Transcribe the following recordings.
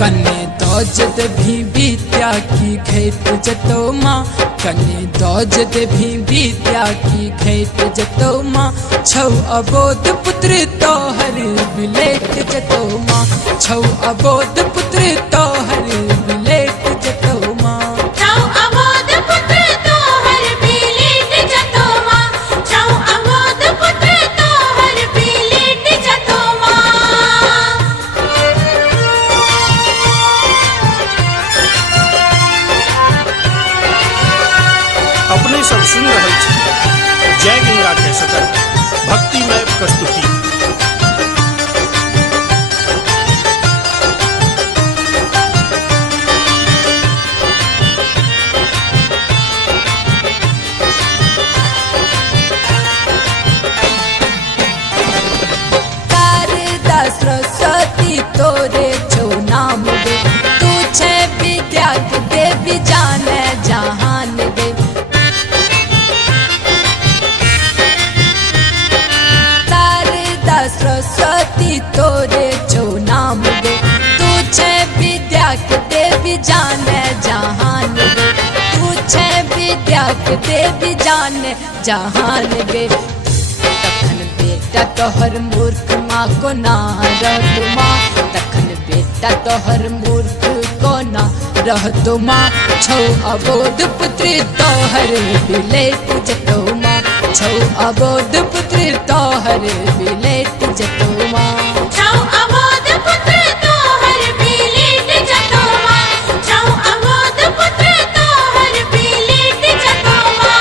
कन्ने दौजत भी विद्या की घेट जतो माँ कन्ने दौजत भी विद्या की घेट जतो माँ छौ अबोध पुत्र तोहर बिलेट जतो माँ छौ अबोध पुत्र तोहर बिलेट जतो माँ छौ अबोध पुत्र तोहर बिलेट जतो माँ छौ अबोध पुत्र तोहर बिलेट जतो माँ अपने सब सुन रहल छी जय गंगा के सतत भक्तिमय प्रस्तुति। शारदा सरस्वती तोरे छौ नाम दे तू छे विद्या के देवी जाने जहान दे शारदा सरस्वती तोरे छौ नाम दे तू छे विद्या के देवी जाने जहान दे तू छे विद्या के देवी जाने जहान गे तखन बेटा तोहर मूर्ख माँ को ना रह माँ तखन बेटा तोहर मूर्ख को ना रह माँ छौ अबोध पुत्र तोहर बिलेट जतो माँ छौ अबोध पुत्र तोहर बिलेट जतो माँ छौ अबोध पुत्र तोहर बिलेट जतो माँ छौ अबोध पुत्र तोहर बिलेट जतो माँ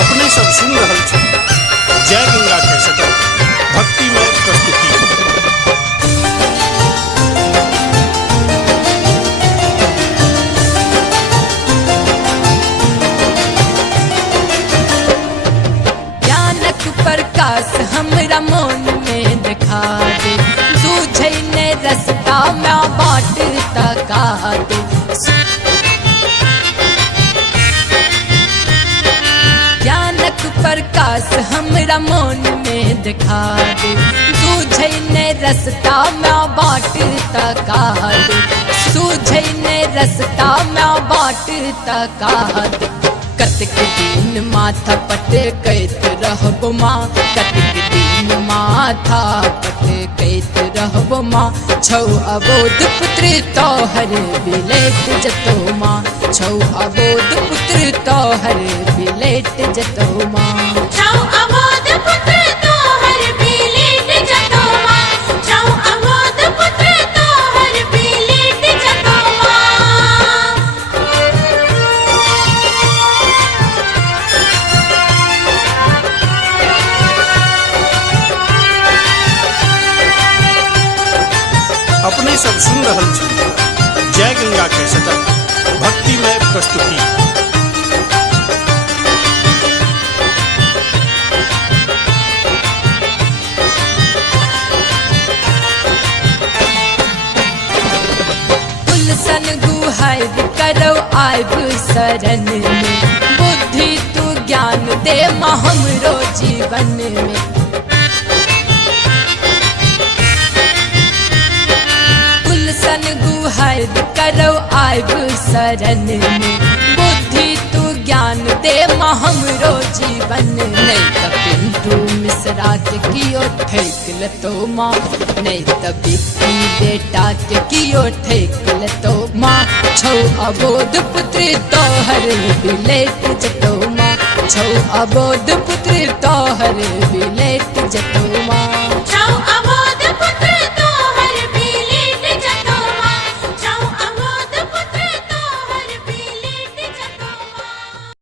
अपने सब सुन रहल छी जय गंगा के सतत भक्तिमय प्रस्तुति। ज्ञानक प्रकाश हमरा मन में दिखा दे सूझे ने रस्ता में बाट तका दे ज्ञानक प्रकाश हमरा मन में दिखा दे सूझे ने रस्ता में बाट तका दे सूझे ने रस्ता में बाट तका दे कतक दिन माथा पटे कैत रहबो माँ कतक दिन माथा पटे कैत रहबो माँ छौ अबोध पुत्र तोहर बिलेट जतो माँ छौ अबोध पुत्र तोहर बिलेट जतो माँ छौ अबोध पुत्र तोहर बिलेट जतो माँ छौ अबोध पुत्र तोहर बिलेट जतो माँ अपने सब सुन रहल छी जय गंगा के सतत भक्तिमय प्रस्तुति। गुलशन गुहार करो आयब शरण में बुद्धि तू ज्ञान दे माँ हमरो जीवन में गुलशन गुहार करो आयब शरण में बुद्धि तू ज्ञान दे माँ हमरो जीवन नहीं तो पिंटू मिश्रा के कियो ठेक लतो माँ नहीं तो बिक्की बेटा के कियो ठेक लतो माँ छौ अबोध पुत्र तोहर बिलेट जतो माँ छौ अबोध पुत्र तोहर बिलेट जतो माँ छौ अबोध